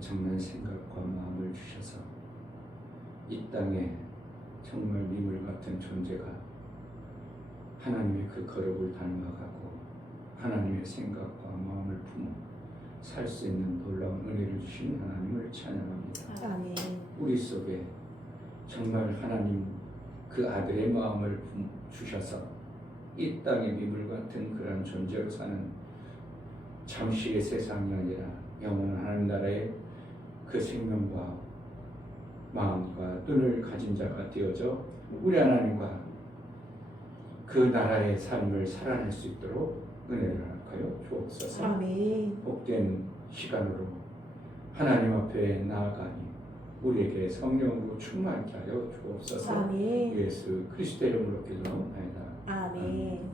엄청난 생각과 마음을 주셔서 이 땅에 정말 미물 같은 존재가 하나님의 그 거룩을 닮아가고 하나님의 생각과 마음을 품어 살 수 있는 놀라운 은혜를 주신 하나님을 찬양합니다. 아멘. 우리 속에 정말 하나님 그 아들의 마음을 주셔서 이 땅의 미물 같은 그런 존재로 사는 잠시의 세상이 아니라 영원한 하나님 나라의 그 생명과 마음과 눈을 가진 자가 되어져 우리 하나님과 그 나라의 삶을 살아낼 수 있도록 은혜를 하여 주옵소서. 아멘. 복된 시간으로 하나님 앞에 나아가니 우리에게 성령으로 충만케 하여 주옵소서. 아멘. 예수 그리스도의 이름으로 기도하옵나이다. 아멘.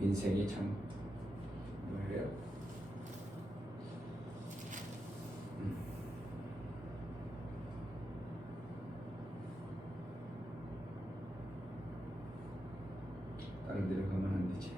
인생이 참 뭐예요? 다른 데로 가면 안 되지.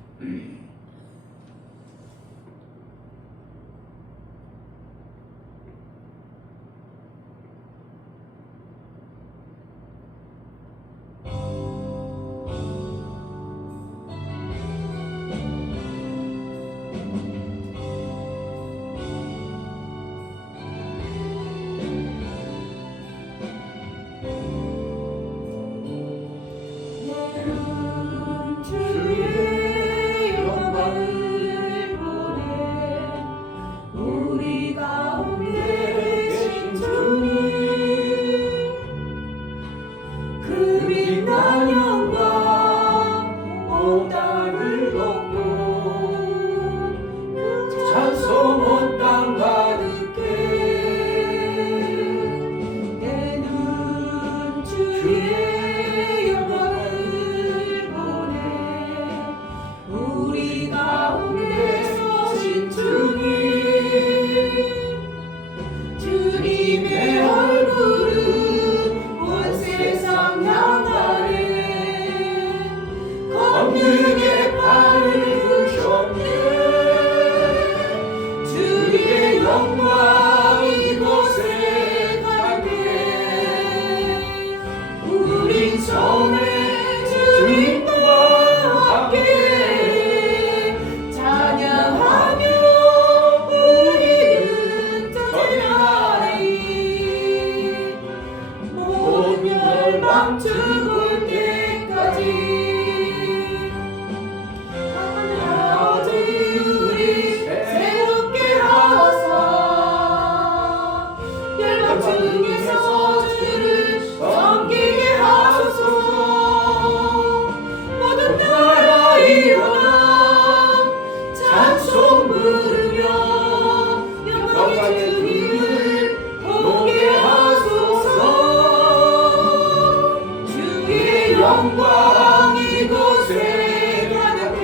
영광 이곳에 가득해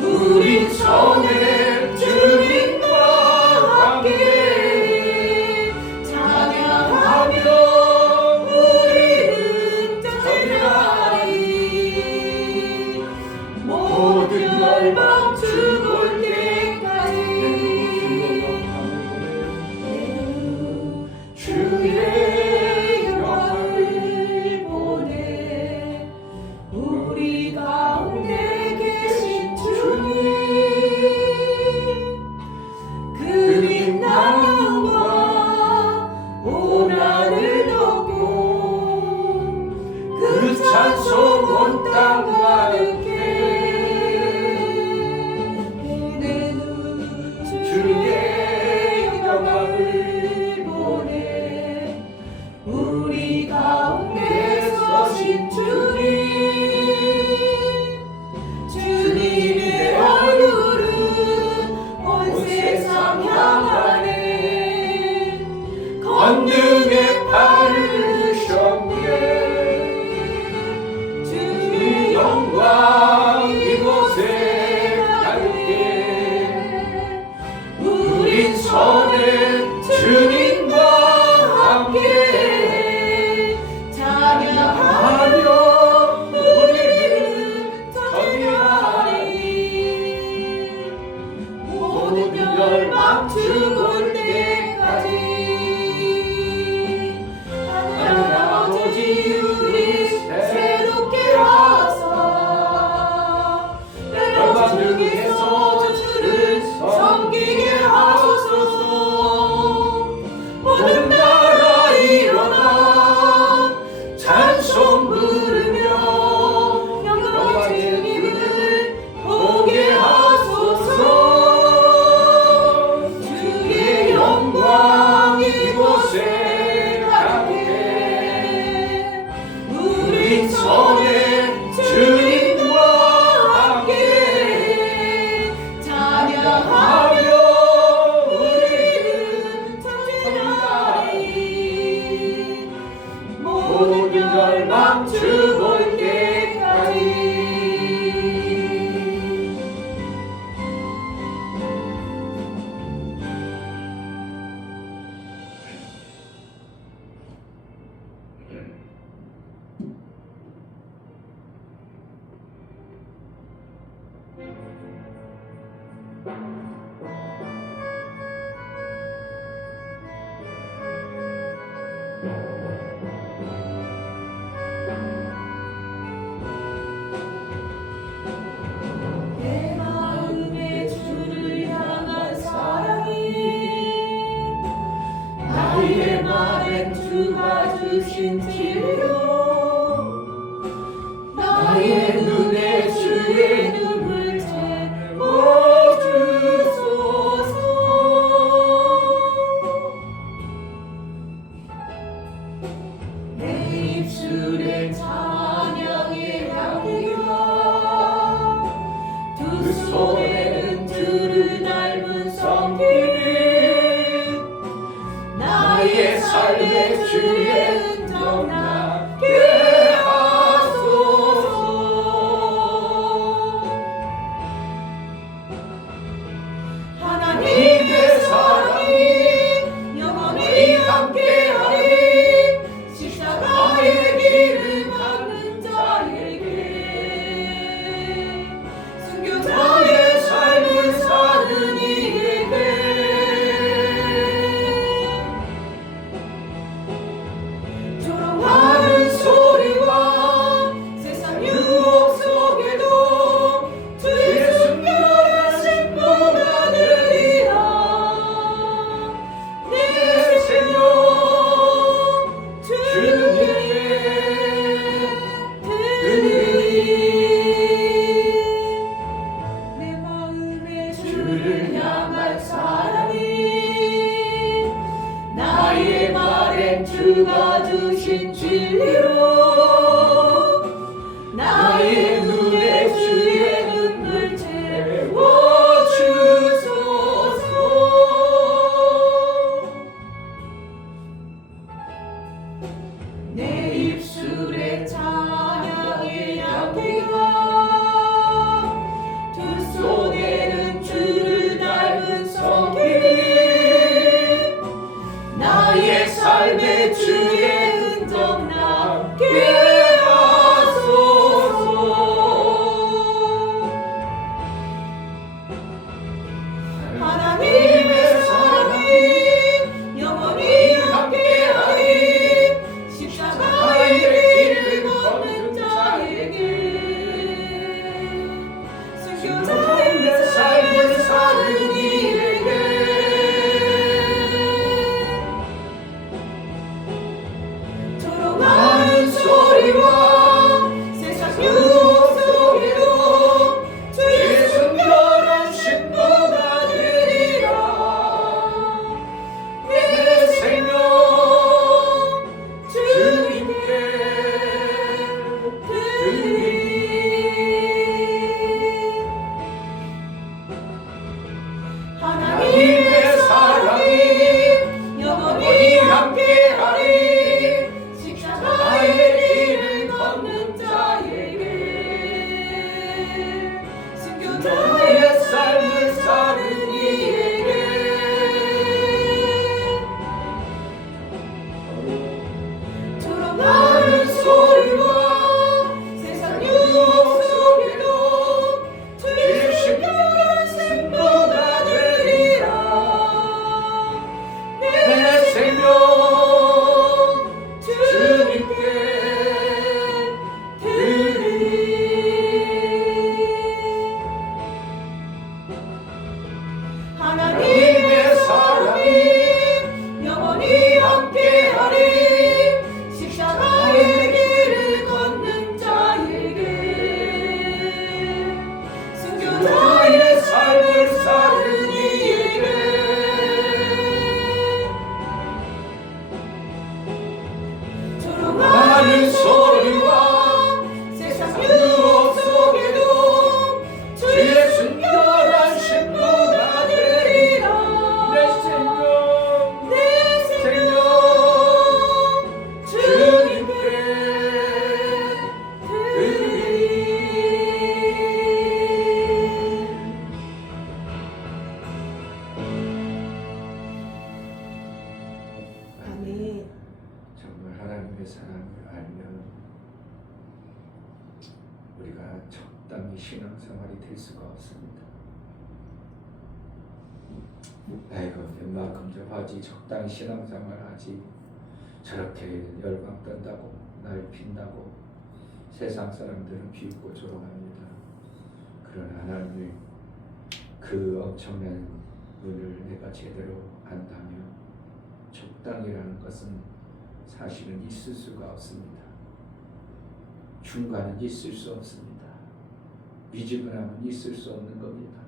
우리 전에 주님과 함께 찬양하며 우리는 찬양하리 모든 열방 죽을 때까지 주의 찬송 온 땅 가득해 이제는 주의 영광을 보내 우리 가운데 서신 주님의 얼굴은 온 세상 향하네 권능의 팔을 드셨네 영광 죽을 때까지 하늘 아버지 우리 새롭게 하사 멸망 중에서 주를 섬기게 하소서. 모든 나라 일어나 찬송 부르며 영광의 주님을 보게 하소서. 주의 영광 이곳에 가득해 우리 전에 주님과 함께 찬양하며 우리는 찬양하리. 모든 열망 죽을 때까지. 내 마음에 주를 향한 사랑이 나의 말엔 주가 주신 진리요 나의 눈에 주의 눈물 채워주소서. 내 입술에 찬양의 향기가 두 손에는 주를 닮은 섬김이 나의 삶에 주의 흔적 나게 하소서. 하나님의 사랑이 영원히 함께하리. 십자가의 길을 걷는 자에게 순교자의 삶을 사는 이에게 조롱하는 소리와 세상 유혹 속에도 주의 순결한 신부가 되리라. 내 생명 주님께 드리리. 내 마음에 주를 향한 사랑이 나의 말엔 주가 주신 진리로 나의 눈에 주의 눈물 채워주소서. 내 입술에 찬양의 향기가 두 손에는 주를 닮은 섬김이 나의 삶에 주의 흔적 나 신앙생활이 될 수가 없습니다. 아이고 웬만큼 좀 하지, 적당히 신앙생활하지, 저렇게 열광 떤다고 날 핀다고 세상 사람들은 비웃고 조롱합니다. 그러나 하나님의 그 엄청난 은을 내가 제대로 안다면 적당이라는 것은 사실은 있을 수가 없습니다. 중간은 있을 수 없습니다. 미지근함은 있을 수 없는 겁니다.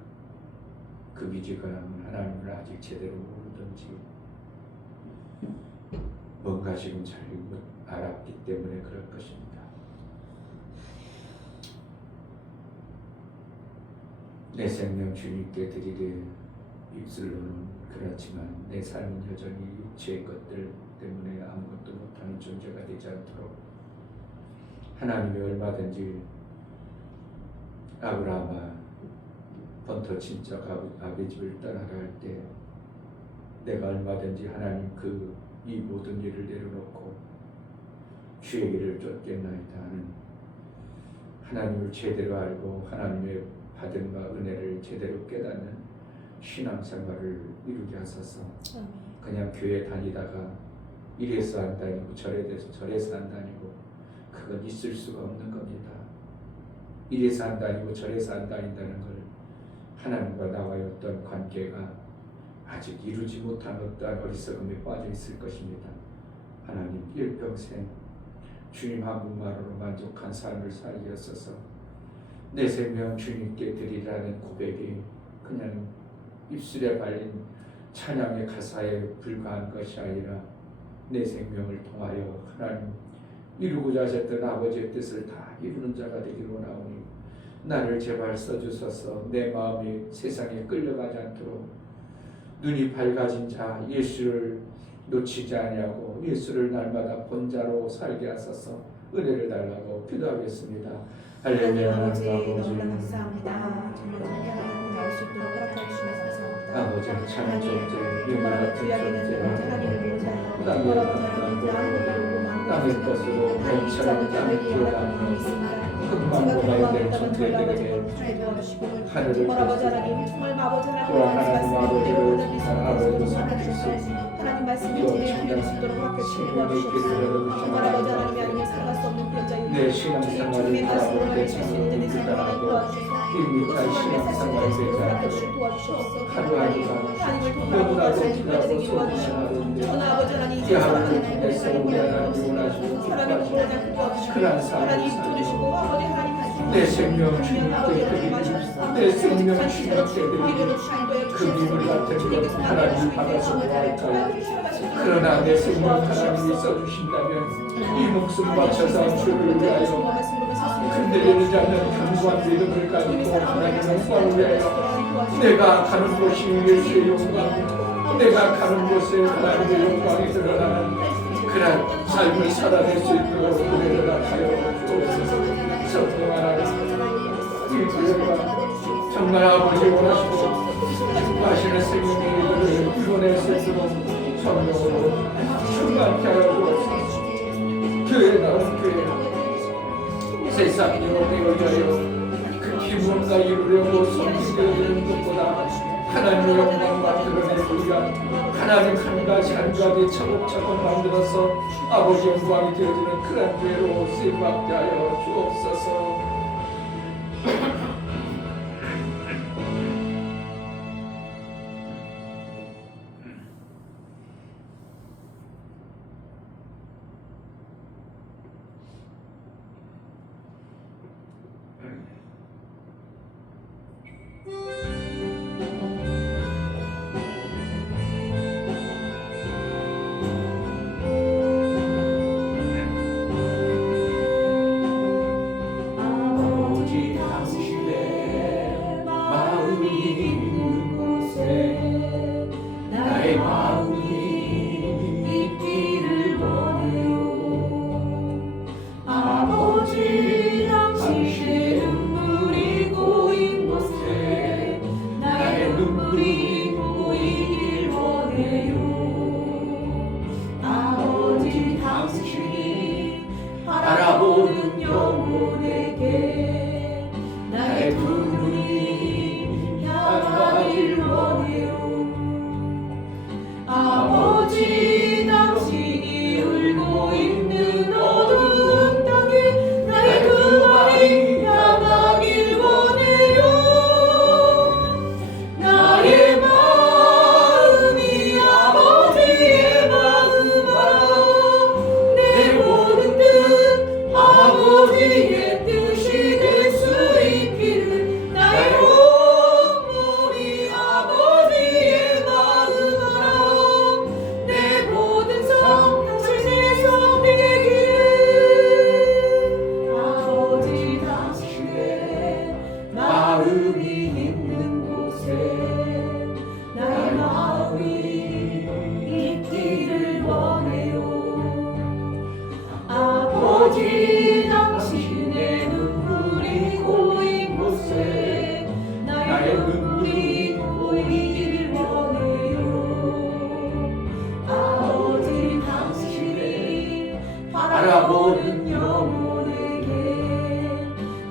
그 미지근함은 하나님을 아직 제대로 모르든지 뭔가 지금 잘못 알았기 때문에 그럴 것입니다. 내 생명 주님께 드리되 입술로는 그렇지만 내 삶은 여전히 육체의 것들 때문에 아무것도 못하는 존재가 되지 않도록 하나님이 얼마든지 아브라함아 번터 친척 아비 집을 떠나라 할 때 내가 얼마든지 하나님 이 모든 일을 내려놓고 주의 길을 쫓겠나이다 하는 하나님을 제대로 알고 하나님의 받은 바 은혜를 제대로 깨닫는 신앙생활을 이루게 하소서. 그냥 교회 다니다가 이래서 안 다니고 저래서 안 다니고 그건 있을 수가 없는 겁니다. 이래서 안 다니고 저래서 안 다닌다는 걸 하나님과 나와의 어떤 관계가 아직 이루지 못한 어떠한 어리석음에 빠져 있을 것입니다. 하나님 일평생 주님 한 분만으로 만족한 삶을 살게 하소서. 내 생명 주님께 드리라는 고백이 그냥 입술에 발린 찬양의 가사에 불과한 것이 아니라 내 생명을 통하여 하나님 이루고자 하셨던 아버지의 뜻을 다 이루는 자가 되기를 원하오니 나를 제발 써주소서. 내 마음이 세상에 끌려가지 않도록 눈이 밝아진 자 예수를 놓치지 아니하고 예수를 날마다 본 자로 살게 하소서. 은혜를 달라고 기도하겠습니다. 할렐루야. 아버지 너무나 감사합니다. 정말 찬양하는 나올 수 있도록 허락해 주시면서 감사합니다. 아버지는 참 존재, 유물 같은 존재, 땅의 것으로 뱀처럼 땅에 들어가는 흙만 보아야 될 존재들에게 하늘을 또한 하나님 아버지를 아버지로 삼으시고 하나님 말씀을 드릴 수 있도록 허락해 주시옵소서. 정말 아버지 하나님이 아니면 살아갈 수 없는 그런 자유 내 신앙생활을 주님의 말씀을 바라볼 때 펼칠 수 있는 내 생각을 도와주셔서 일미탈 신앙생활이 되지 않도록 도와주시옵소서. 하루하루가 하나님을 너무나도 통하여 기도하고 되게 도와주시옵소서. 소원하는데 전하 아버지 하나님 이 이제 하루를 살아가는 통해서 우리 하나님 원하시고 사람이 보호자 도와주시고 그러한 삶을 하나님 살고 붙어주시고 아버지 하나님 내 생명 주님께 아버지 하나님 드리고 마시옵소서. 내 생명 주님께 믿음으로 드리고 주인도에 그 믿음 같은 것 하나님 받아서 뭐할까요? 그러나 내 생명 하나님이 써주신다면 이 목숨 바쳐서 주를 위하여 흔들리지 않는 강구한 믿음을 가지고 하나님의 영광을 위하여 내가 가는 곳이 예수의 영광, 내가 가는 곳에 하나님의 영광이 드러나는 그런 삶을 살아낼 수 있도록 은혜를 하여 주옵소서. 성령 하나님 이 교회가 정말 아버지 원하시고 하시는 생명의 일들을 이뤄낼 수 있도록 성령으로 충만케 하여 주옵소서. 교회다운 교회 세상으로 되어져요. 그 기분과 이루려고 손길되어지는 것보다 하나님의 영광만 드러내기 위한 하나님 한 가지 차곡차곡 만들어서 아버지 영광이 되어지는 그런 교회로 쓰임받게 하여 주옵소서. 바라보는 영혼에게 나의 아버지 당신이 울고 있는 어두운 땅에 나의 두 발이 나가길 원해요. 나의 마음이 아버지의 마음 알아. 내 모든 뜻 아버지의 뜻이 될 수 있기를 나의 온몸이 아버지의 마음 알아. 내 모든 성 당신의 성 되기를. 아버지 당신의 마음이 있는 곳에 나의 마음이 있기를 원해요. 아버지 당신의 눈물이 고인 곳에 나의 눈물이 고이기를 원해요. 아버지 당신이 바라보는 영혼에게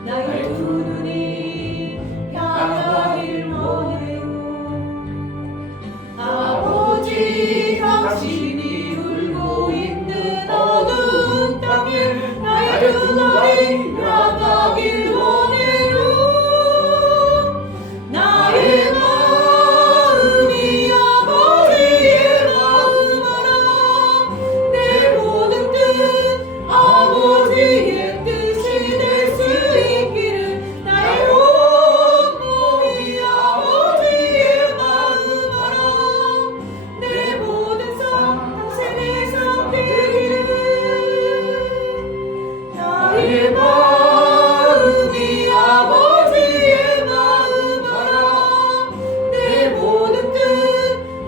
나의 두 눈이 향하길 원해요. 아버지 당신이 울고 있는 어두운 땅에 나의 두 발이 나가길 원해요. 나의 마음이 아버지의 마음 알아. 내 모든 뜻 아버지의 뜻이 될 수 있기를 나의 온몸이 아버지의 마음 알아. 내 모든 성 당신의 성 되기를. 나의 마음이 아버지의 마음 알아. 내 모든 뜻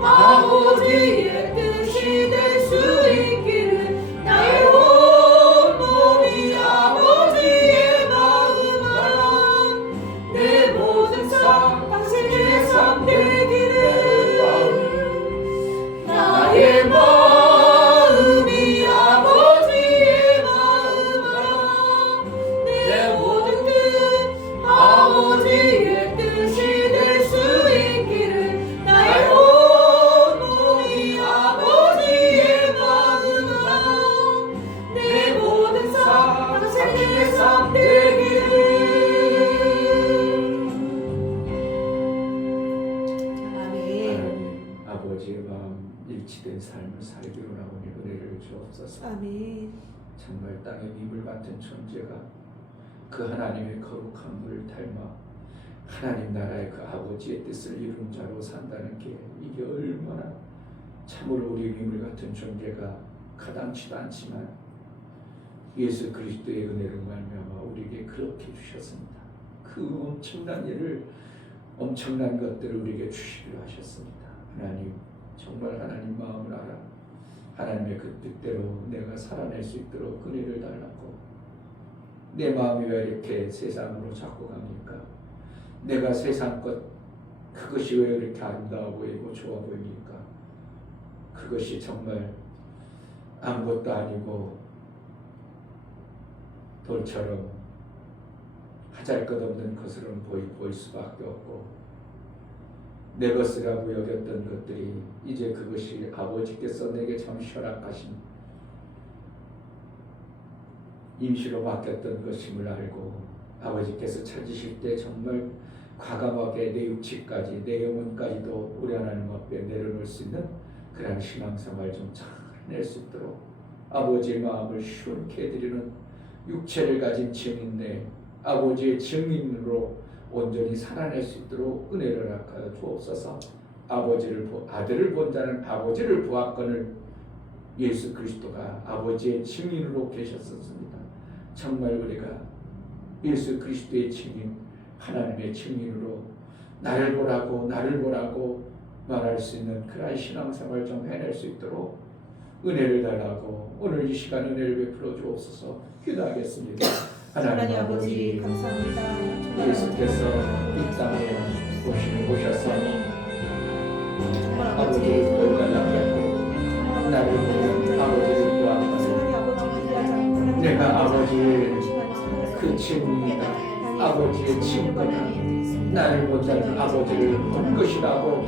아버지의 뜻이 될 수 있기를 나의 온몸이 아버지의 마음 알아. 내 모든 성 당신의 성 되기를. 나의 마음이 아버지의 마음 알아. 내 모든 뜻 아버지의 뜻이 될 수 있기를 나의 온몸이 아버지의 마음 알아. 내 모든 성 당신의 성 되기를. 아멘. 하나님 아버지의 마음 일치된 삶을 살기로 나오니 은혜를 주옵소서. 아멘. 정말 땅에 이물 같은 존재가 그 하나님의 거룩함을 닮아 하나님 나라의 그 아버지의 뜻을 이룬 자로 산다는 게 이게 얼마나 참으로 우리 이물 같은 존재가 가당치도 않지만 예수 그리스도의 은혜로 말미암아 우리에게 그렇게 주셨습니다. 그 엄청난 일을 엄청난 것들을 우리에게 주시기로 하셨습니다. 하나님 정말 하나님 마음을 알아. 하나님의 그 뜻대로 내가 살아낼 수 있도록 은혜를 달라고. 내 마음이 왜 이렇게 세상으로 자꾸 갑니까? 내가 세상 것 그것이 왜 이렇게 아름다워 보이고 좋아 보입니까? 그것이 정말 아무것도 아니고 돌처럼 하잘것없는 것으로 보일 수밖에 없고 내 것이라고 여겼던 것들이 이제 그것이 아버지께서 내게 잠시 허락하신 임시로 바뀌었던 것임을 알고 아버지께서 찾으실 때 정말 과감하게 내 육체까지 내 영혼까지도 우리 하나님 앞에 내려놓을 수 있는 그런 신앙생활 좀 잘 낼 수 있도록 아버지의 마음을 시원케 해드리는 육체를 가진 증인내 아버지의 증인으로 온전히 살아낼 수 있도록 은혜를 허락하여 주옵소서. 아들을 본 자는 아버지를 보았거늘 예수 그리스도가 아버지의 증인으로 계셨었습니다. 정말 우리가 예수 그리스도의 증인, 하나님의 증인으로 나를 보라고 말할 수 있는 그러한 신앙생활 좀 해낼 수 있도록 은혜를 달라고 오늘 이 시간 은혜를 베풀어 주옵소서. 기도하겠습니다. 하나님 아버지 감사합니다. 예수께서 이 땅에 오셔서 아버지를 보여달라고 나를 보면 아버지를 보았다. 내가 아버지의 그 친구이다. 아버지의 친구다. 나를 본 자는 아버지를 본 것이라고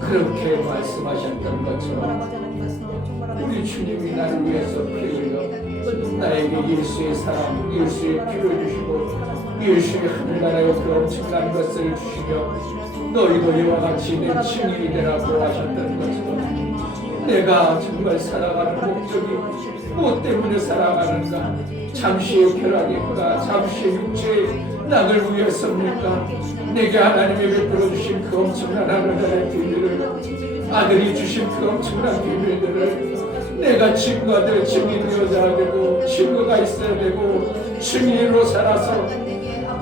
그렇게 말씀하셨던 것처럼 주님이 나를 위해서 피 흘려 나에게 예수의 사랑, 예수의 피를 주시고 예수의 하늘나라의 그 엄청난 것을 주시며 너희도 이와 같이 내 증인이 되라고 하셨던 것처럼 내가 정말 살아가는 목적이 무엇 때문에 살아가는가? 잠시의 쾌락입니까? 잠시의 육체의 낙을 위해서입니까? 내게 하나님이 베풀어 주신 그 엄청난 하늘나라의 비밀을, 아들이 주신 그 엄청난 비밀들을 내가 친구한테 증인되어야 되고 친구가 있어야 되고 증인으로 살아서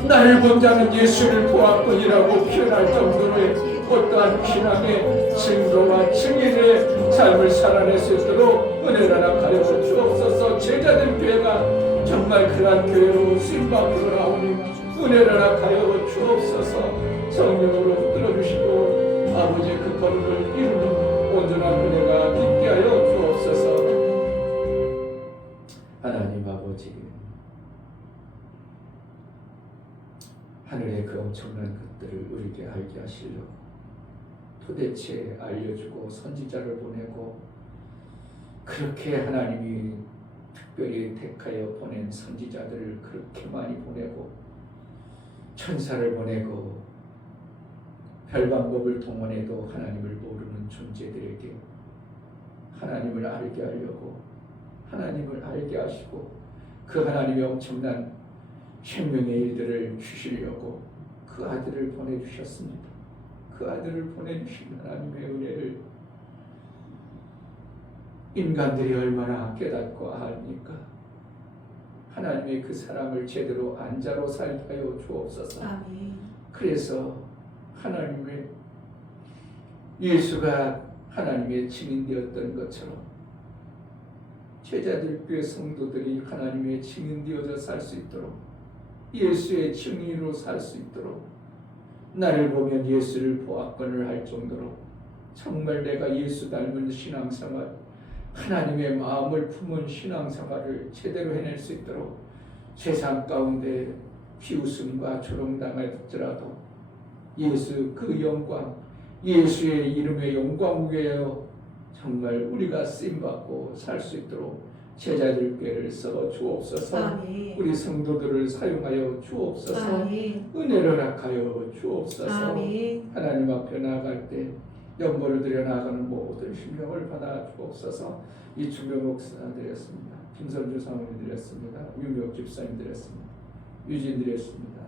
나를 본 자는 예수를 보았거니라고 표현할 정도의 어떠한 신앙의 증거와 증인의 삶을 살아낼 수 있도록 은혜를 하여 주옵소서. 제자들 교회가 정말 그러한 교회로 쓰임받고 나오니 은혜를 하여 주옵소서. 성령으로 붙들어주시고 아버지의 그 거룩을 이루는 온전한 은혜가 있게 하여 주옵소서. 하나님 아버지, 하늘의 그 엄청난 것들을 우리에게 알게 하시려고 도대체 알려주고 선지자를 보내고 그렇게 하나님이 특별히 택하여 보낸 선지자들을 그렇게 많이 보내고 천사를 보내고 별방법을 동원해도 하나님을 모르는 존재들에게 하나님을 알게 하려고 하나님을 알게 하시고 그 하나님의 엄청난 생명의 일들을 주시려고 그 아들을 보내주셨습니다. 그 아들을 보내주신 하나님의 은혜를 인간들이 얼마나 깨닫고 압니까? 하나님의 그 사랑을 제대로 안자로 살게 하여 주옵소서. 아멘. 그래서 하나님의 예수가 하나님의 증인되었던 것처럼 제자들과 성도들이 하나님의 증인되어져 살 수 있도록 예수의 증인으로 살 수 있도록 나를 보면 예수를 보았거늘 할 정도로 정말 내가 예수 닮은 신앙생활, 하나님의 마음을 품은 신앙생활을 제대로 해낼 수 있도록 세상 가운데 비웃음과 조롱당할지라도 예수 그 영광, 예수의 이름의 영광 위에요 정말 우리가 쓰임받고 살 수 있도록 제자들께를 써 주옵소서. 아멘. 우리 성도들을 사용하여 주옵소서. 아멘. 은혜를 허락하여 주옵소서. 아멘. 하나님 앞에 나아갈 때 연보를 드려 나아가는 모든 심령을 받아 주옵소서. 이충병 목사 드렸습니다. 김선주 사모님 드렸습니다. 유명 집사님 드렸습니다. 유진 드렸습니다.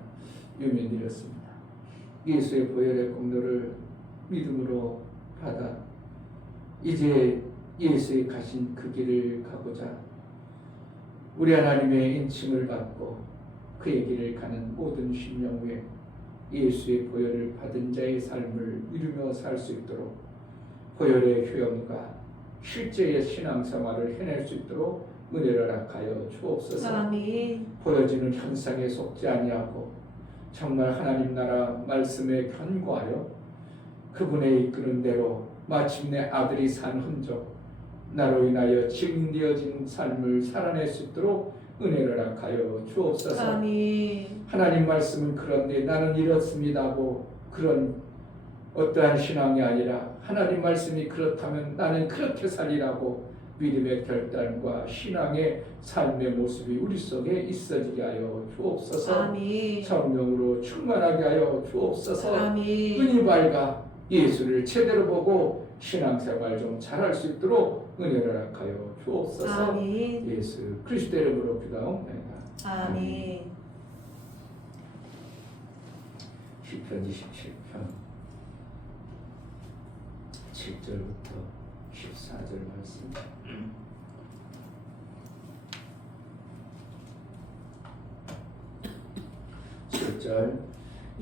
유민 드렸습니다. 예수의 보혈의 공로를 믿음으로 받아 이제 예수의 가신 그 길을 가고자 우리 하나님의 인침을 받고 그의 길을 가는 모든 심령 위에 예수의 보혈을 받은 자의 삶을 이루며 살 수 있도록 보혈의 효용과 실제의 신앙생활을 해낼 수 있도록 은혜를 허락하여 주옵소서. 아멘. 보여지는 현상에 속지 아니하고 정말 하나님 나라 말씀에 견고하여 그분의 이끄는 대로 마침내 아들이 산 흔적 나로 인하여 증인되어진 삶을 살아낼 수 있도록 은혜를 허락하여 주옵소서. 아멘. 하나님 말씀은 그런데 나는 이렇습니다 하고 그런 어떠한 신앙이 아니라 하나님 말씀이 그렇다면 나는 그렇게 살리라고 믿음의 결단과 신앙의 삶의 모습이 우리 속에 있어지게 하여 주옵소서. 아멘. 성령으로 충만하게 하여 주옵소서. 아멘. 눈이 밝아 예수를 제대로 보고 신앙생활 좀 잘할 수 있도록 은혜를 허락하여 주옵소서. 아멘. 예수 그리스도 이름으로 기도하옵나이다. 아멘. 시편 27편 7절부터 14절 말씀.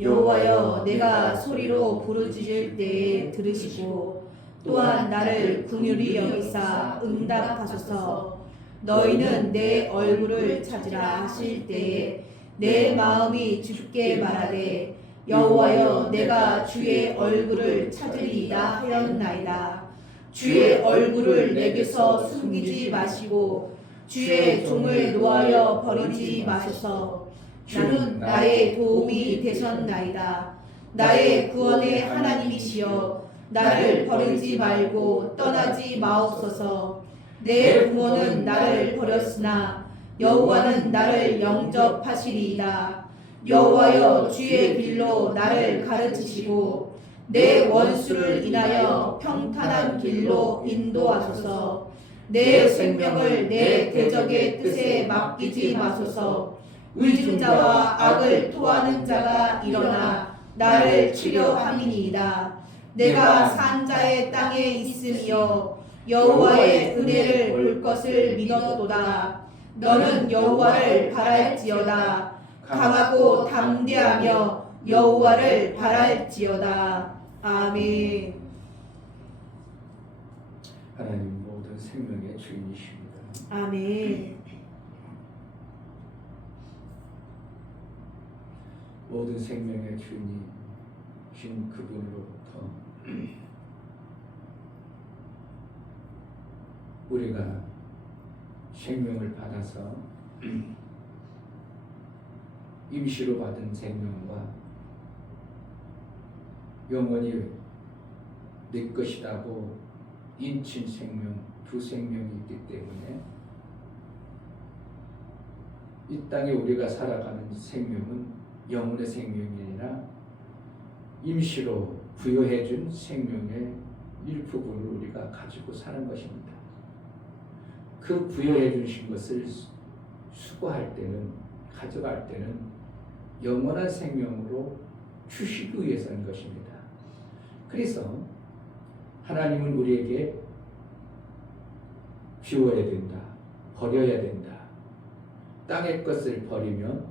여호와여, 내가 소리로 부르짖을 때에 들으시고 또한 나를 긍휼히 여기사 응답하소서. 너희는 내 얼굴을 찾으라 하실 때에 내 마음이 주께 말하되 여호와여, 내가 주의 얼굴을 찾으리이다 하였나이다. 주의 얼굴을 내게서 숨기지 마시고 주의 종을 노하여 버리지 마소서. 나는 나의 도움이 되셨나이다. 나의 구원의 하나님이시여, 나를 버리지 말고 떠나지 마옵소서. 내 부모는 나를 버렸으나 여호와는 나를 영접하시리이다. 여호와여 주의 길로 나를 가르치시고 내 원수를 인하여 평탄한 길로 인도하소서. 내 생명을 내 대적의 뜻에 맡기지 마소서. 의중자와 악을 토하는 자가 일어나 나를 치려함이니이다. 내가 산자의 땅에 있으며 여호와의 은혜를 볼 것을 믿었도다. 너는 여호와를 바랄지어다. 강하고 담대하며 여호와를 바랄지어다. 아멘. 하나님 모든 생명의 주인이십니다. 아멘. 모든 생명의 주인이신 그분으로부터 우리가 생명을 받아서 임시로 받은 생명과 영원히 내 것이라고 인친 생명, 두 생명이 있기 때문에 이 땅에 우리가 살아가는 생명은 영혼의 생명이 아니라 임시로 부여해준 생명의 일부분을 우리가 가지고 사는 것입니다. 그 부여해 주신 것을 수고할 때는, 가져갈 때는 영원한 생명으로 주시기 위해서인 것입니다. 그래서 하나님은 우리에게 비워야 된다, 버려야 된다. 땅의 것을 버리면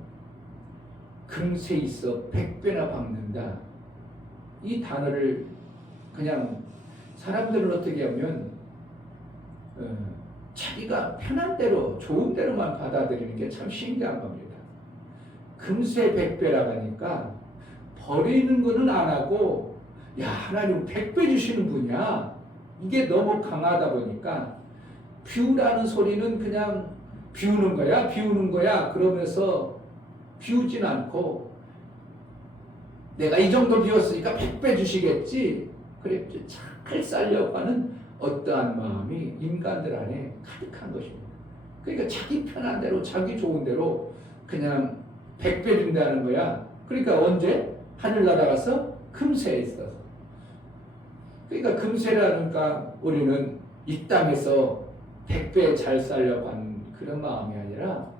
금세 있어 100배나 받는다. 이 단어를 그냥 사람들은 어떻게 하면 자기가 편한 대로 좋은 대로만 받아들이는 게 참 신기한 겁니다. 금세 100배라고 하니까 버리는 거는 안 하고 야 하나님 100배 주시는 분이야. 이게 너무 강하다 보니까 비우라는 소리는 그냥 비우는 거야 그러면서 비우진 않고 내가 이 정도 비웠으니까 100배 주시겠지 그랬지 잘 살려고 하는 어떠한 마음이 인간들 안에 가득한 것입니다. 그러니까 자기 편한 대로 자기 좋은 대로 그냥 100배 준다는 거야. 그러니까 언제? 하늘나라 가서 금세에 있어서. 그러니까 금세라니까 우리는 이 땅에서 100배 잘 살려고 하는 그런 마음이 아니라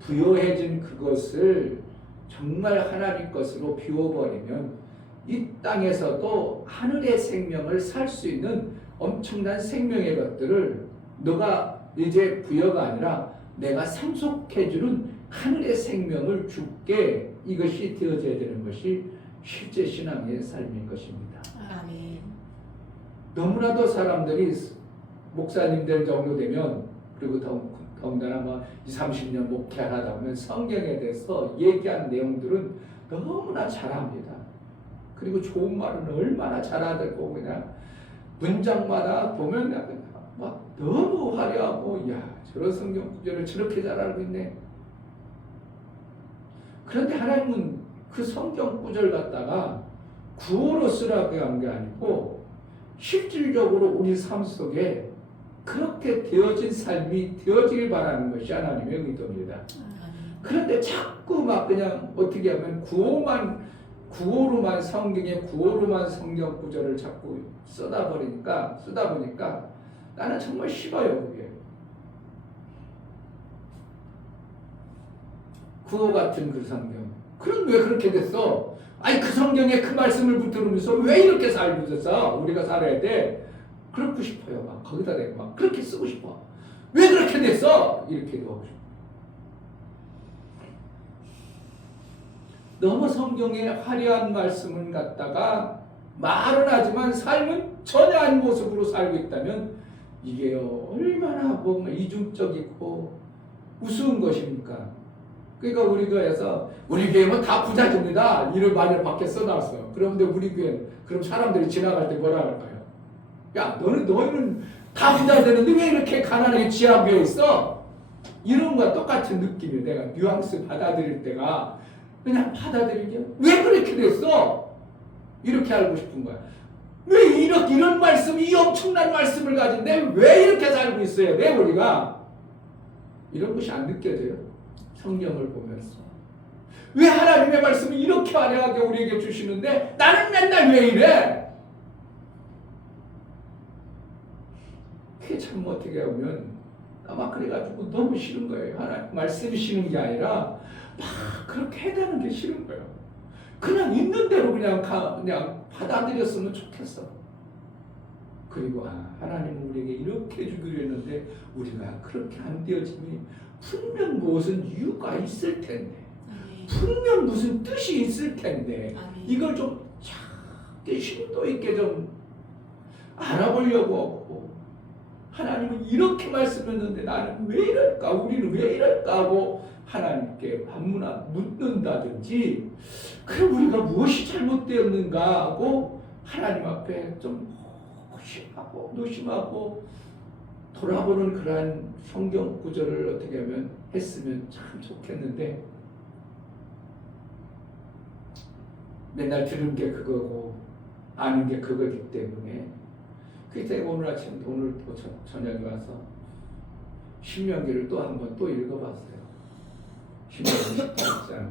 부여해진 그것을 정말 하나님 것으로 비워버리면 이 땅에서도 하늘의 생명을 살 수 있는 엄청난 생명의 것들을 너가 이제 부여가 아니라 내가 상속해주는 하늘의 생명을 줄게 이것이 되어져야 되는 것이 실제 신앙의 삶인 것입니다. 아멘. 너무나도 사람들이 목사님들 정도 되면 그리고 더군다나 뭐 20, 30년 목회하다 보면 성경에 대해서 얘기한 내용들은 너무나 잘합니다. 그리고 좋은 말은 얼마나 잘하고 그냥 문장마다 보면 막 너무 화려하고 야 저런 성경 구절을 저렇게 잘 알고 있네. 그런데 하나님은 그 성경 구절 갖다가 구호로 쓰라고 한 게 아니고 실질적으로 우리 삶 속에 그렇게 되어진 삶이 되어지길 바라는 것이 하나님의 의도입니다. 그런데 자꾸 막 그냥 어떻게 하면 구호로만 성경에 구호로만 성경 구절을 자꾸 쓰다 보니까 나는 정말 싫어요 그게. 구호 같은 그 성경. 그럼 왜 그렇게 됐어? 아니 그 성경에 그 말씀을 붙들으면서 왜 이렇게 살고 있었어? 우리가 살아야 돼. 그렇고 싶어요. 막 거기다 대고 막 그렇게 쓰고 싶어. 왜 그렇게 됐어? 이렇게 하고 싶어. 너무 성경의 화려한 말씀을 갖다가 말은 하지만 삶은 전혀 아닌 모습으로 살고 있다면 이게 얼마나 뭐 이중적이고 우스운 것입니까? 그러니까 우리 교회에서 우리 교회는 다 부자집니다. 이런 말을 밖에 써놨어요. 그런데 우리 교회는 그럼 사람들이 지나갈 때 뭐라 할까요? 야 너희는 다 부자 되는데 왜 이렇게 가난하게 지하 교회에 있어? 이런 거와 똑같은 느낌이에요. 내가 뉘앙스 받아들일 때가 그냥 받아들이게 왜 그렇게 됐어? 이렇게 알고 싶은 거야. 왜 이런 말씀, 이 엄청난 말씀을 가진데 왜 이렇게 살고 있어요? 왜 우리가 이런 것이 안 느껴져요? 성경을 보면서 왜 하나님의 말씀을 이렇게 화려하게 우리에게 주시는데 나는 맨날 왜 이래? 그게 참 어떻게 보면 아마 그래가지고 너무 싫은 거예요. 하나님 말씀이 싫은 게 아니라 막 그렇게 해다는 게 싫은 거예요. 그냥 있는 대로 그냥 받아들였으면 좋겠어. 그리고 하나님은 우리에게 이렇게 주기로 했는데 우리가 그렇게 안 되어지니 분명 무슨 이유가 있을 텐데, 분명 무슨 뜻이 있을 텐데, 이걸 좀 작게 심도 있게 좀 알아보려고 하고, 하나님은 이렇게 말씀했는데 나는 왜 이럴까, 우리는 왜 이럴까 하고 하나님께 반문하 묻는다든지, 그럼 우리가 무엇이 잘못되었는가 하고 하나님 앞에 좀 고심하고 노심하고 돌아보는 그러한 성경 구절을 어떻게 하면 했으면 참 좋겠는데, 맨날 들은 게 그거고 아는 게 그거기 때문에, 그때 오늘 아침 오늘 또 저녁에 와서 신명기를 또 한번 또 읽어봤어요. 신명기 18장.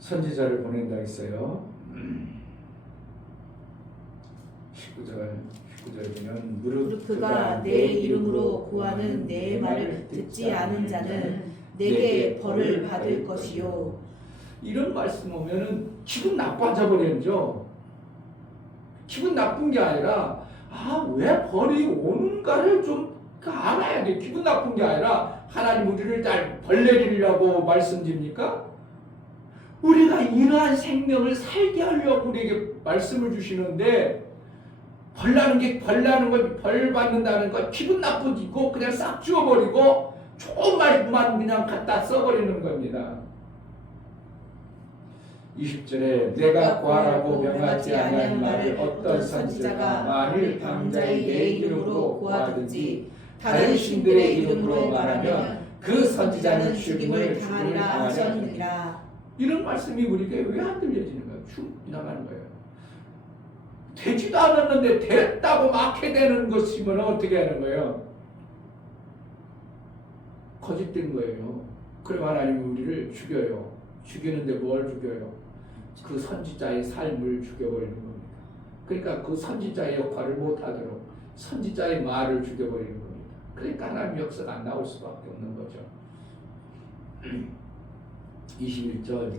선지자를 보낸다 했어요. 19절 보면 무릇 그가 내 이름으로 구하는 내 말을 듣지 않은 자는 내게 벌을 받을 것이요. 이런 말씀 오면은 기분 나빠져 버리죠. 기분 나쁜 게 아니라 왜 벌이 오는가를 좀 알아야 돼. 기분 나쁜 게 아니라 하나님 우리를 잘 벌 내리려고 말씀드립니까? 우리가 이러한 생명을 살게 하려고 우리에게 말씀을 주시는데, 벌 받는다는 건 기분 나쁘고 그냥 싹 지워버리고 좋은 말만 그냥 갖다 써버리는 겁니다. 20절에 내가 구하라고 명하지 아니한 말을 어떤 선지자가 만일 방자히 내 이름으로 구하든지 다른 신들의 이름으로 말하면 그 선지자는 죽임을 당하리라 하셨느니라. 이런 말씀이 우리에게 왜 안 들려지는 거예요? 지나가는 거예요. 되지도 않았는데 됐다고 막 해대는 것이면 어떻게 하는 거예요? 거짓된 거예요. 그럼 하나님은 우리를 죽여요. 죽이는데 뭘 죽여요? 그 선지자의 삶을 죽여버리는 겁니다. 그러니까 그 선지자의 역할을 못하도록 선지자의 말을 죽여버리는 겁니다. 그러니까 하나님 역사가 안 나올 수밖에 없는 거죠. 21절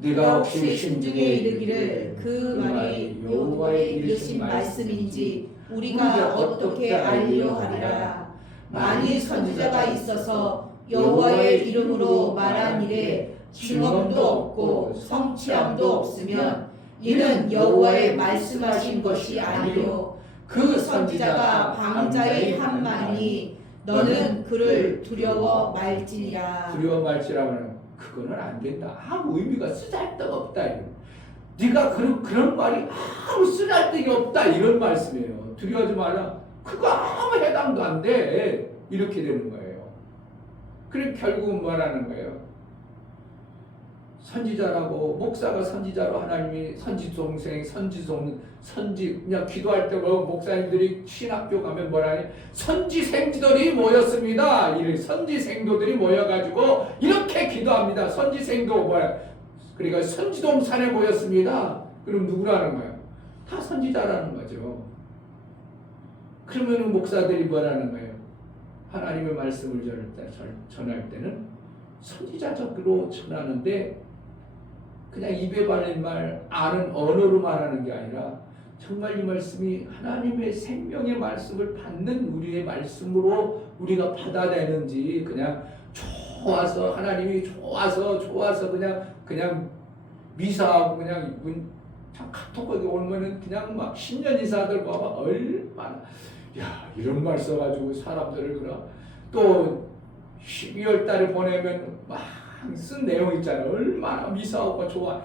네가 혹시 신중에 이르기를 그 말이 여호와의 이르신 말씀인지 우리가 어떻게 알려 하리라. 만일 선지자가 있어서 여호와의 이름으로 말한 일에 증언도 없고 성취함도 없으면 이는 여호와의 말씀하신 것이 아니요 그 선지자가 방자의 한 말이니 너는 그를 두려워 말지니라. 두려워 말지라면 그거는 안 된다. 아무 의미가 쓰잘데가 없다. 네가 그런 말이 아무 쓰잘데가 없다. 이런 말씀이에요. 두려워하지 마라. 그거 아무 해당도 안 돼. 이렇게 되는 거예요. 그래 결국은 뭐라는 거예요? 선지자라고, 목사가 선지자로 하나님이 그냥 기도할 때 목사님들이 신학교 가면 뭐라니? 선지생들이 모였습니다. 선지생도들이 모여가지고 이렇게 기도합니다. 선지생도 그러니까 선지동산에 모였습니다. 그럼 누구라는 거예요? 다 선지자라는 거죠. 그러면 목사들이 뭐라는 거예요? 하나님의 말씀을 전할 때는 선지자적으로 전하는데 그냥 입에 발린 말, 아는 언어로 말하는 게 아니라 정말 이 말씀이 하나님의 생명의 말씀을 받는 우리의 말씀으로 우리가 받아내는지, 그냥 좋아서 하나님이 좋아서 그냥 미사하고 그냥 카톡하게 오면은 그냥 막 10년 이사들 봐봐 얼마나 이런 말 써가지고 사람들을 또 12월 달에 보내면 막 쓴 내용 있잖아요. 얼마나 미사하고 좋아.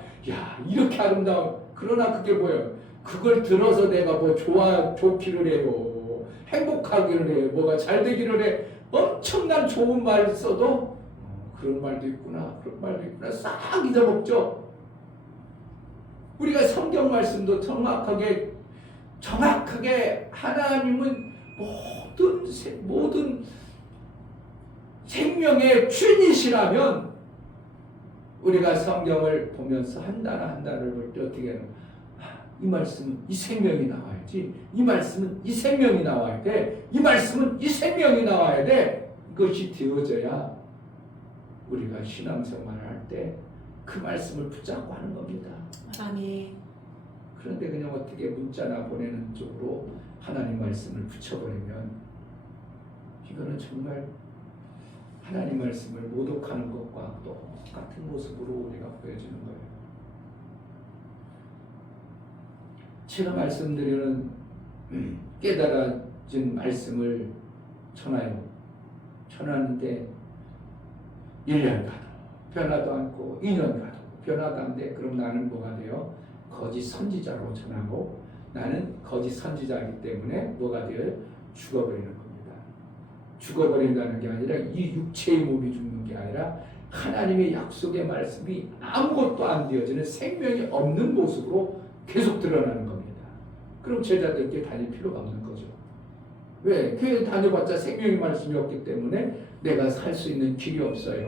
이렇게 아름다워. 그러나 그게 뭐예요? 그걸 들어서 내가 뭐 좋기를 해요. 행복하기를 해. 뭐가 잘 되기를 해. 엄청난 좋은 말 써도 그런 말도 있구나. 그런 말도 있구나. 싹 잊어먹죠. 우리가 성경 말씀도 정확하게 하나님은 모든 생명의 주인이시라면 우리가 성경을 보면서 한 단어 한 단어를 볼 때 어떻게 하는 거야? 이 말씀은 이 생명이 나와야지. 이 말씀은 이 생명이 나와야 돼. 이 말씀은 이 생명이 나와야 돼. 이것이 되어져야 우리가 신앙생활을 할 때 그 말씀을 붙잡고 하는 겁니다. 아멘. 그런데 그냥 어떻게 문자나 보내는 쪽으로 하나님 말씀을 붙여버리면 이거는 정말 하나님 말씀을 모독하는 것과 똑같은 모습으로 우리가 보여지는 거예요. 제가 말씀드리는 깨달아진 말씀을 전하는데 1년 가도 변화도 않고 2년 가도 변화도 안 돼. 그럼 나는 뭐가 돼요? 거짓 선지자로 전하고 나는 거짓 선지자이기 때문에 뭐가 돼요? 죽어버리는 겁니다. 죽어버린다는 게 아니라 이 육체의 몸이 죽는 게 아니라 하나님의 약속의 말씀이 아무것도 안 되어지는 생명이 없는 모습으로 계속 드러나는 겁니다. 그럼 제자들께 다닐 필요가 없는 거죠. 왜? 교회 다녀봤자 생명의 말씀이 없기 때문에 내가 살 수 있는 길이 없어요.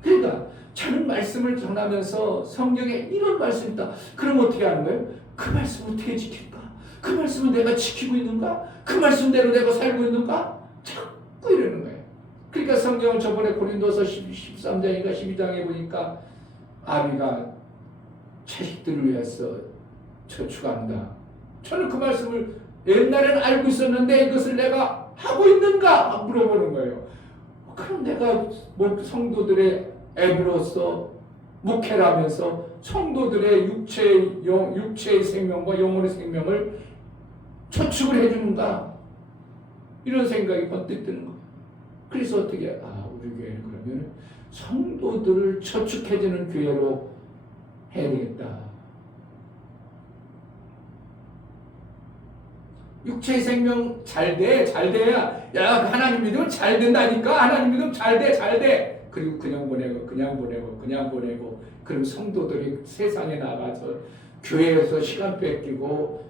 그러니까 저는 말씀을 전하면서 성경에 이런 말씀이 있다. 그럼 어떻게 하는 거예요? 그 말씀을 어떻게 지킬까? 그 말씀을 내가 지키고 있는가? 그 말씀대로 내가 살고 있는가? 자꾸 이러는 거예요. 그러니까 성경을 저번에 고린도서 13장인가 12장에 보니까 아비가 자식들을 위해서 저축한다. 저는 그 말씀을 옛날에는 알고 있었는데 이것을 내가 하고 있는가? 물어보는 거예요. 그럼 내가 성도들의 앱으로서 목회를 하면서 성도들의 육체의 생명과 영혼의 생명을 저축을 해주는가? 이런 생각이 번뜩 드는 거예요. 그래서 어떻게 우리 교회는 그러면 성도들을 저축해주는 교회로 해야 되겠다. 육체의 생명 잘 돼야 하나님 믿으면 잘 된다니까. 하나님 믿으면 잘 돼. 그리고 그냥 보내고 그럼 성도들이 세상에 나가서 교회에서 시간 뺏기고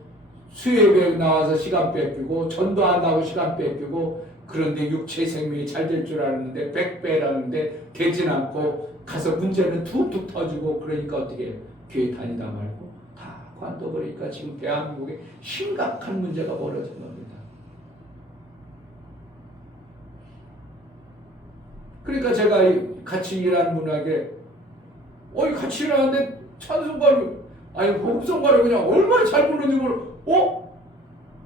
수요예배 나와서 시간 뺏기고 전도 안 하고 시간 뺏기고 그런데 육체의 생명이 잘 될 줄 알았는데 100배라는데 되진 않고 가서 문제는 툭툭 터지고 그러니까 어떻게 해요? 교회 다니다 말고 다 관둬버리니까 지금 대한민국에 심각한 문제가 벌어진 겁니다. 그러니까 제가 같이 일하는 분에게 같이 일하는데 찬송가를 복음성가를 그냥 얼마나 잘 부르는지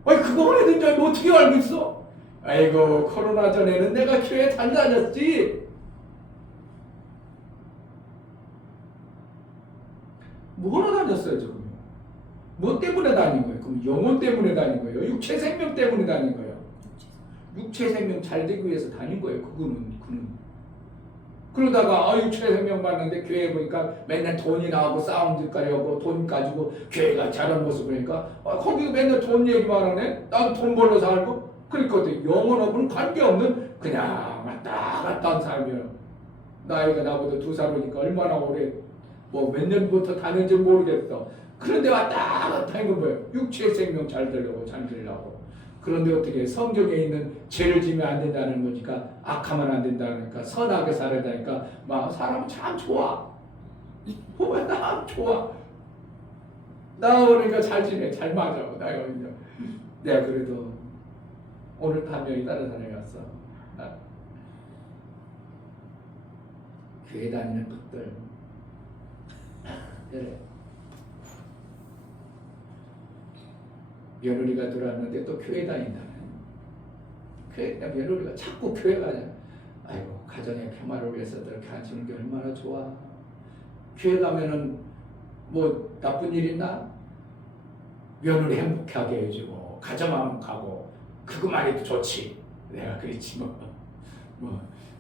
그거 안에 된 줄 어떻게 알고 있어? 아이고 코로나 전에는 내가 교회 다녔지. 뭐하러 다녔어요 지금? 뭐 때문에 다닌 거예요? 그럼 영혼 때문에 다닌 거예요? 육체 생명 때문에 다닌 거예요? 육체 생명 잘 되기 위해서 다닌 거예요. 그는. 그러다가 육체 생명 받는데 교회 보니까 맨날 돈이 나오고 싸움질까지 하고 돈 가지고 교회가 잘하는 모습 보니까 거기 맨날 돈 얘기만 하네. 나도 돈 벌러 살고. 그러니까 영혼하고는 관계없는 그냥 왔다 갔다 한 삶이에요. 나이가 나보다 2살 오니까 얼마나 오래 몇 년부터 다녔는지 모르겠어. 그런데 왔다 갔다 하는 건 뭐예요? 육체의 생명 잘 되려고. 그런데 어떻게 성경에 있는 죄를 지면 안 된다는 거니까 악하면 안 된다니까 선하게 살아야 되니까 사람은 참 좋아. 보면 참 좋아. 나 그러니까 잘 지내. 잘 맞아. 내가 그래도 오늘 담명이 다른 사람이 왔어. 교회 다니는 것들 그래. 며느리가 들어왔는데 또 교회 다닌다네. 며느리가 자꾸 교회 가냐. 아이고 가정의 평화를 위해서 이렇게 앉히는 게 얼마나 좋아. 교회 가면은 나쁜 일 있나? 며느리 행복하게 해주고 가정 화목하고 그거만 해도 좋지. 내가 그랬지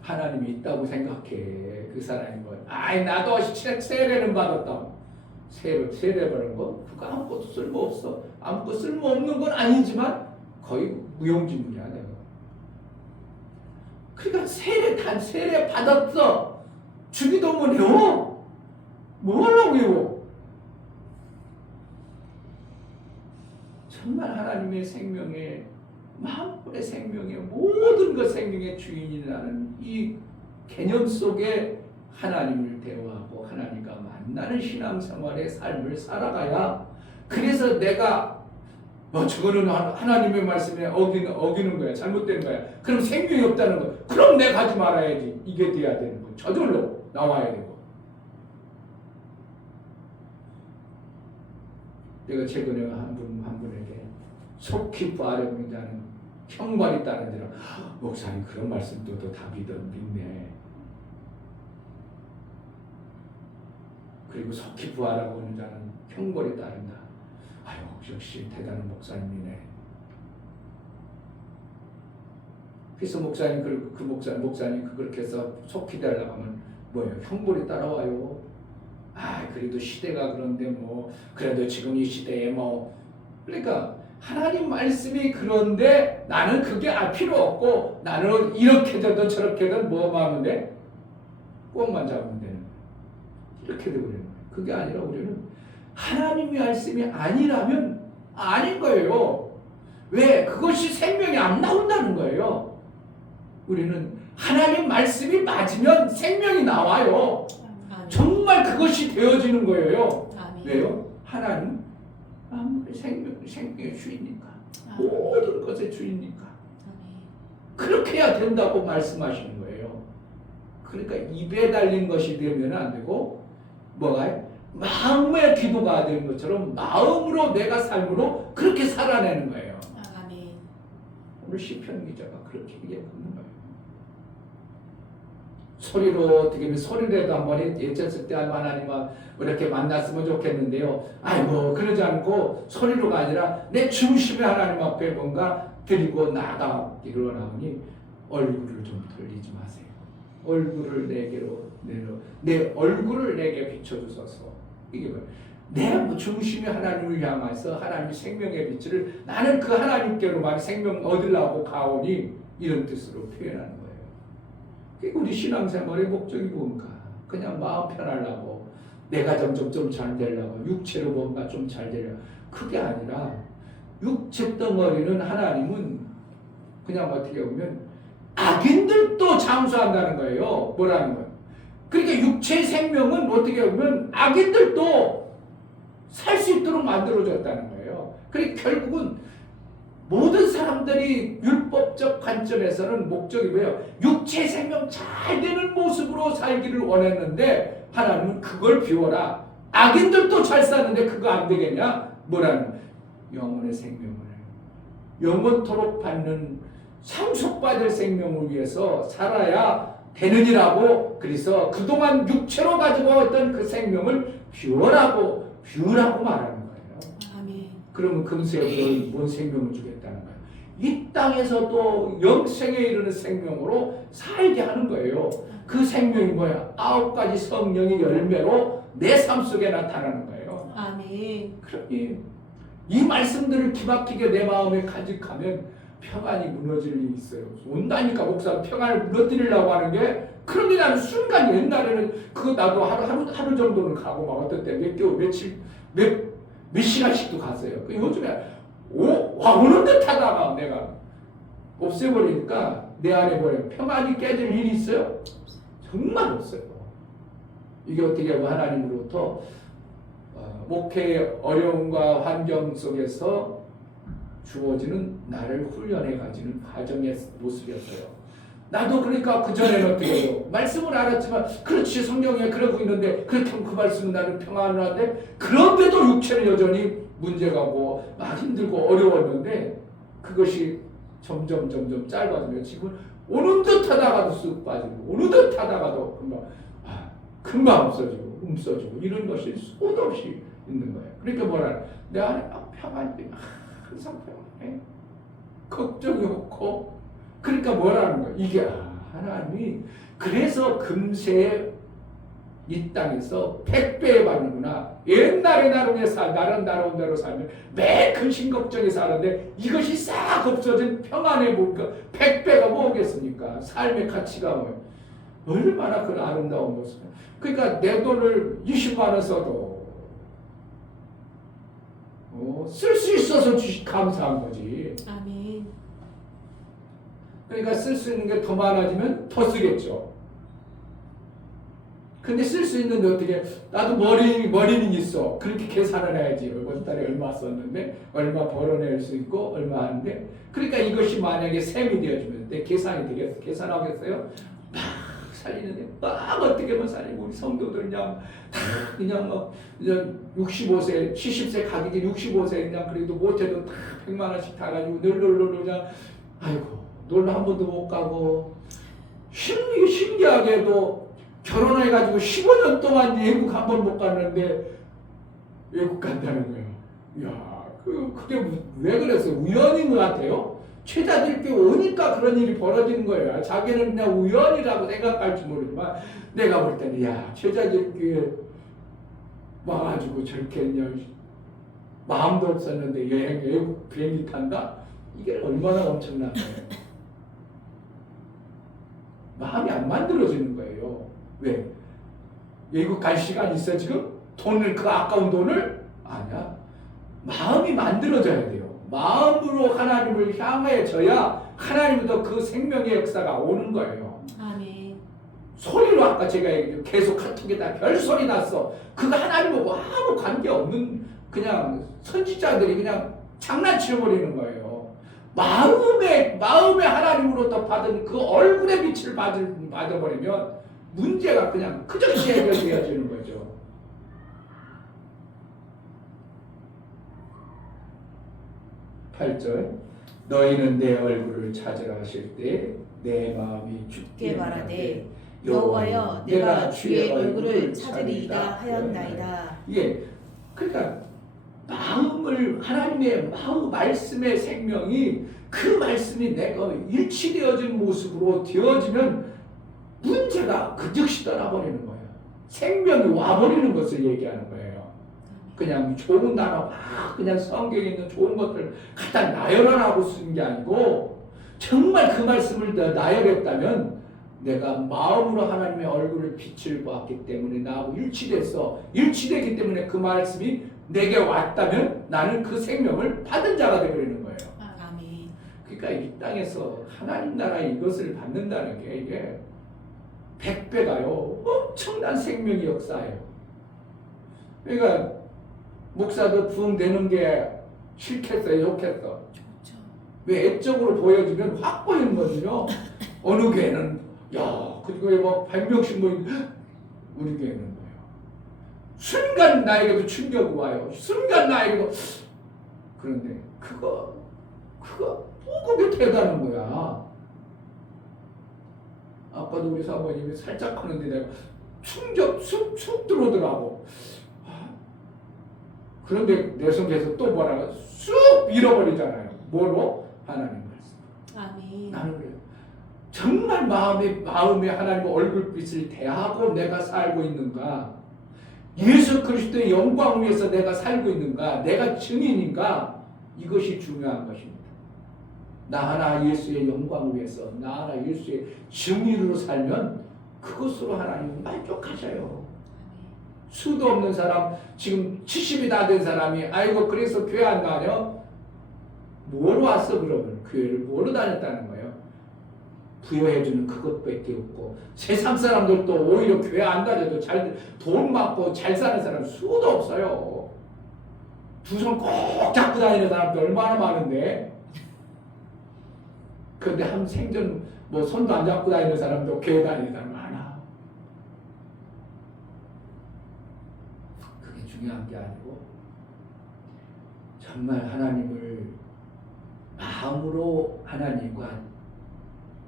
하나님이 있다고 생각해. 그 사람이 나도 세례는 받았다. 세례받은 거 그거 아무것도 쓸모없어. 아무것도 쓸모없는 건 아니지만 거의 무용지물이야 내가. 그러니까 세례 받았어. 주기도문 외워. 뭐 하려고 외워? 정말 하나님의 생명의 만물의 생명의 모든 것 생명의 주인이라는 이 개념 속에 하나님을 대화하고 하나님과 만나는 신앙생활의 삶을 살아가야, 그래서 내가 저거는 하나님의 말씀에 어기는 거야, 잘못되는 거야, 그럼 생명이 없다는 거, 그럼 내가 하지 말아야지, 이게 돼야 되는 거, 저절로 나와야 되고. 내가 최근에 한 분에게 속히 부활하는 자는 형벌이 따르니라. 목사님 그런 말씀도 또 답이 더 믿네. 그리고 속히 부활하고 오는 자는 형벌이 따른다. 아유, 역시 대단한 목사님이네. 그래서 목사님 목사님 그렇게 해서 속히 되려고 하면 뭐예요? 형벌이 따라와요. 그래도 시대가 그런데 뭐 그래도 지금 이 시대에 뭐, 그러니까 하나님 말씀이 그런데 나는 그게 필요 없고 나는 이렇게 되든 저렇게 되든 뭐만 하면 돼? 꽁만 잡으면 되는 거야. 이렇게 되버리는 거야. 그게 아니라 우리는 하나님의 말씀이 아니라면 아닌 거예요. 왜? 그것이 생명이 안 나온다는 거예요. 우리는 하나님 말씀이 맞으면 생명이 나와요. 아멘. 정말 그것이 되어지는 거예요. 아멘. 왜요? 하나님 아무리 생명의 주인이니까, 아멘. 모든 것의 주인이니까 아멘. 그렇게 해야 된다고 말씀하시는 거예요. 그러니까 입에 달린 것이 되면 안 되고 뭐가 마음의 기도가 되는 것처럼 마음으로 내가 삶으로 그렇게 살아내는 거예요. 아멘. 오늘 시편 기자가 그렇게 얘기하는 거예요. 소리로 어떻게 하면 소리라도 한번 예쳤을 때 하나님과 이렇게 만났으면 좋겠는데요. 뭐 그러지 않고 소리로가 아니라 내 중심의 하나님 앞에 뭔가 드리고 나가기로 하오니 얼굴을 좀 돌리지 마세요. 얼굴을 내게로 내 얼굴을 내게 비춰주소서. 이게 뭐예요? 내 중심이 하나님을 향해서 하나님의 생명의 빛을 나는 그 하나님께로만 생명 얻으려고 가오니, 이런 뜻으로 표현하는 거예요. 우리 신앙생활의 목적이 뭔가? 그냥 마음 편하려고, 내가 점점 좀 잘 되려고, 육체로 뭔가 좀 잘 되려고. 그게 아니라 육체 덩어리는 하나님은 그냥 어떻게 보면 악인들도 장수한다는 거예요. 뭐라는 거예요? 그러니까 육체의 생명은 어떻게 보면 악인들도 살 수 있도록 만들어졌다는 거예요. 그러니까 결국은 모든 사람들이 율법적 관점에서는 목적이 뭐예요? 육체 생명 잘 되는 모습으로 살기를 원했는데 하나님은 그걸 비워라. 악인들도 잘 사는데 그거 안 되겠냐? 뭐라는 거예요? 영혼의 생명을 영원토록 받는 상속받을 생명을 위해서 살아야 되느니라고, 그래서 그동안 육체로 가지고 있던 그 생명을 비우라고 말하는 거예요. 아멘. 그러면 금세 뭔 생명을 주겠다는 거예요. 이 땅에서도 영생에 이르는 생명으로 살게 하는 거예요. 그 생명이 뭐야? 9가지 성령의 열매로 내 삶 속에 나타나는 거예요. 아멘. 그러니 이 말씀들을 기막히게 내 마음에 간직하면 평안이 무너질 일이 있어요. 온다니까 목사 평안을 무너뜨리려고 하는 게, 그런데 나는 순간 옛날에는 그거 나도 하루 정도는 가고 막 어떨 때 몇 개월 며칠 몇 시간씩도 갔어요. 요즘에 오는 듯 하다가 내가 없애버리니까 내 안에 뭐예요? 평안이 깨질 일이 있어요? 정말 없어요. 이게 어떻게 하면 하나님으로부터 목회의 어려움과 환경 속에서 주어지는 나를 훈련해 가지는 과정의 모습이었어요. 나도 그러니까 그전에는 어떻게 해요? 말씀을 알았지만 그렇지 성경에 그러고 있는데 그렇게 하면 그 말씀은 나는 평안을 하는데, 그런데도 육체는 여전히 문제가 막 힘들고 어려웠는데 그것이 점점 짧아지면 지금 오는 듯 하다가도 쑥 빠지고 오는 듯 하다가도 금방 없어지고 이런 것이 수도 없이 있는 거예요. 그러니까 뭐라, 내 안에 평안이 항상 평안해. 걱정이 없고. 그러니까 뭐라는 거예요? 이게 하나님이 그래서 금세 이 땅에서 100배 받는구나. 옛날에 나름 대로 살면 매일 근심 걱정이 사는데 이것이 싹 없어진 평안의 뭔가 100배가 뭐겠습니까? 삶의 가치가 뭐 얼마나 그 아름다운 모습. 그러니까 내 돈을 20만 원 써도 쓸 수 있어서 감사한 거지. 아멘. 그러니까 쓸 수 있는 게 더 많아지면 더 쓰겠죠. 근데 쓸 수 있는데 어떻게, 나도 머리는 있어. 그렇게 계산을 해야지. 이번 달에 얼마 썼는데 얼마 벌어낼 수 있고 얼마 하는데, 그러니까 이것이 만약에 셈이 되어지면 내 계산이 되겠어? 계산하겠어요? 막 살리는데 막 어떻게만 살리고, 우리 성도들 그냥 막 65세 70세 가기 전 65세 그냥 그래도 못해도 다 100만 원씩 다 가지고 늘 그냥 아이고 놀러 한 번도 못 가고, 신기하게도 결혼해가지고 15년 동안 외국 한 번 못 갔는데 외국 간다는 거예요. 이야, 그게 왜 그랬어요? 우연인 것 같아요. 최자들께 오니까 그런 일이 벌어지는 거예요. 자기는 그냥 우연이라고 생각할지 모르지만, 내가 볼 때는 야, 최자들께 와가지고 저렇게 그냥 마음도 없었는데 외국 비행기 탄다? 이게 얼마나 엄청난 거예요. 마음이 안 만들어지는 거예요. 왜? 외국 갈 시간 있어 지금? 돈을, 그 아까운 돈을? 아니야. 마음이 만들어져야 돼요. 마음으로 하나님을 향해져야 하나님부터 그 생명의 역사가 오는 거예요. 아멘. 소리로 아까 제가 얘기했죠. 계속 카톡에다 별소리 났어. 그거 하나님하고 아무 관계없는 그냥 선지자들이 그냥 장난쳐버리는 거예요. 마음의 하나님으로부터 받은 그 얼굴의 빛을 받아버리면 문제가 그냥 그 즉시 해결되어지는 거죠. (8절) 너희는 내 얼굴을 찾으라 하실 때 내 마음이 죽게 말하되 여호와여 내가 주의 얼굴을 찾으리이다 하였나이다. 예, 그러니까 하나님의 마음, 말씀의 생명이, 그 말씀이 내가 일치되어진 모습으로 되어지면 문제가 그 즉시 떠나버리는 거예요. 생명이 와버리는 것을 얘기하는 거예요. 그냥 좋은 단어, 그냥 성경에 있는 좋은 것들 갖다 나열하라고 쓴 게 아니고, 정말 그 말씀을 나열했다면 내가 마음으로 하나님의 얼굴을 빛을 보았기 때문에 나하고 일치되기 때문에 그 말씀이 내게 왔다면 나는 그 생명을 받은 자가 되어버리는 거예요. 아멘. 그러니까 이 땅에서 하나님 나라의 이것을 받는다는 게 이게 100배가요 엄청난 생명의 역사예요. 그러니까 목사도 부흥 되는 게 싫겠어요, 좋겠어? 왜 애적으로 보여지면 확 보이는 거거든요. 어느 교회는 그리고 뭐 100명씩 모인 우리 교회는 뭐예요? 순간 나에게도 충격이 와요. 순간 나에게도. 그런데 그거 그게 대단한 거야. 아까도 우리 사모님이 살짝 하는데 내가 충격 쑥 들어오더라고. 그런데 내 속에서 또 뭐라고 쑥 밀어버리잖아요. 뭐로? 하나님 말씀. 아멘. 나는 그래요. 정말 마음에 하나님의 얼굴빛을 대하고 내가 살고 있는가? 예수 그리스도의 영광 위에서 내가 살고 있는가? 내가 증인인가? 이것이 중요한 것입니다. 나 하나 예수의 영광 위에서 나 하나 예수의 증인으로 살면 그것으로 하나님은 만족하셔요. 수도 없는 사람, 지금 70이 다 된 사람이 아이고 그래서 교회 안 다녀? 뭐로 왔어 그러면? 교회를 뭐로 다녔다는 거예요? 부여해주는 그것밖에 없고, 세상 사람들도 오히려 교회 안 다녀도 돈 많고 잘 사는 사람 수도 없어요. 두 손 꼭 잡고 다니는 사람도 얼마나 많은데. 그런데 한 생전 뭐 손도 안 잡고 다니는 사람도 교회 다니는 사람 많아. 그게 중요한 게 아니고 정말 하나님을 마음으로 하나님과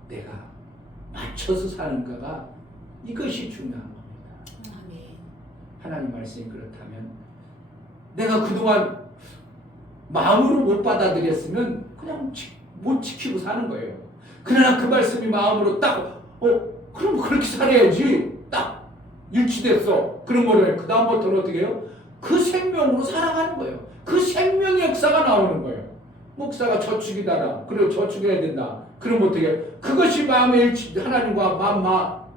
내가 맞춰서 사는가가, 이것이 중요한 겁니다. 아멘. 하나님 말씀이 그렇다면 내가 그동안 마음으로 못 받아들였으면 그냥 못 지키고 사는 거예요. 그러나 그 말씀이 마음으로 딱 그럼 그렇게 살아야지 딱 일치됐어. 그런 거를 그 다음부터는 어떻게 해요? 그 생명으로 살아가는 거예요. 그 생명의 역사가 나오는 거예요. 목사가 저축이다라. 그리고 저축해야 된다. 그럼 어떻게 해요? 그것이 마음의 일치, 하나님과 마음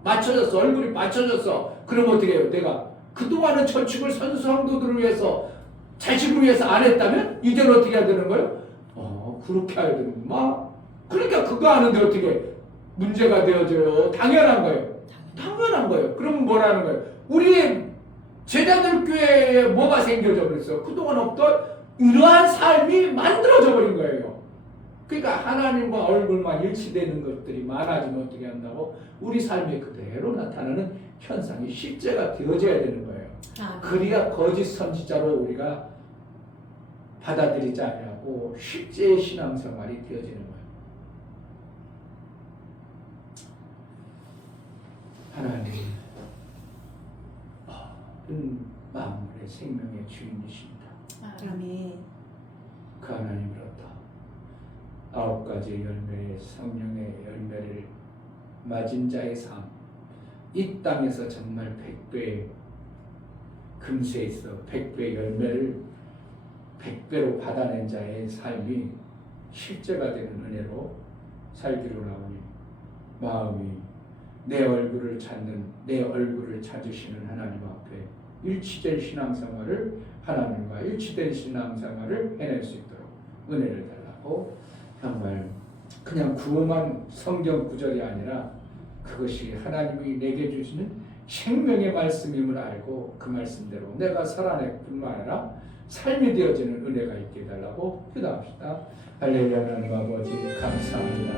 맞춰졌어. 얼굴이 맞춰졌어. 그럼 어떻게 해요? 내가 그동안은 저축을 선수성도들을 위해서 자식을 위해서 안 했다면 이제는 어떻게 해야 되는 거예요? 그렇게 해야 되는구나. 그러니까 그거 하는데 어떻게 문제가 되어져요? 당연한 거예요. 당연한 거예요. 그러면 뭐라는 거예요? 우리 제자들 교회에 뭐가 생겨져 버렸어요? 그동안 없던 이러한 삶이 만들어져 버린 거예요. 그러니까 하나님과 얼굴만 일치되는 것들이 많아지면 어떻게 한다고? 우리 삶에 그대로 나타나는 현상이 실제가 되어져야 되는 거예요. 그래야 거짓 선지자로 우리가 받아들이지 않냐고 실제 신앙생활이 되어지는 거예요. 하나님 모든 만물의 생명의 주인이십니다. 아멘. 그 하나님으로부터 9가지 열매의 성령의 열매를 맞은 자의 삶, 이 땅에서 정말 100배의 금세에서 100배의 열매를 100배로 받아낸 자의 삶이 실제가 되는 은혜로 살기로 나오니 마음이 내 얼굴을 찾는, 내 얼굴을 찾으시는 하나님 앞에 일치된 신앙생활을, 하나님과 일치된 신앙생활을 해낼 수 있도록 은혜를 달라고, 정말 그냥 구원한 성경 구절이 아니라 그것이 하나님이 내게 주시는 생명의 말씀임을 알고 그 말씀대로 내가 살아낼 뿐만 아니라 삶이 되어지는 은혜가 있게 해달라고 기도합시다. 할렐루야. 하나님 아버지 감사합니다.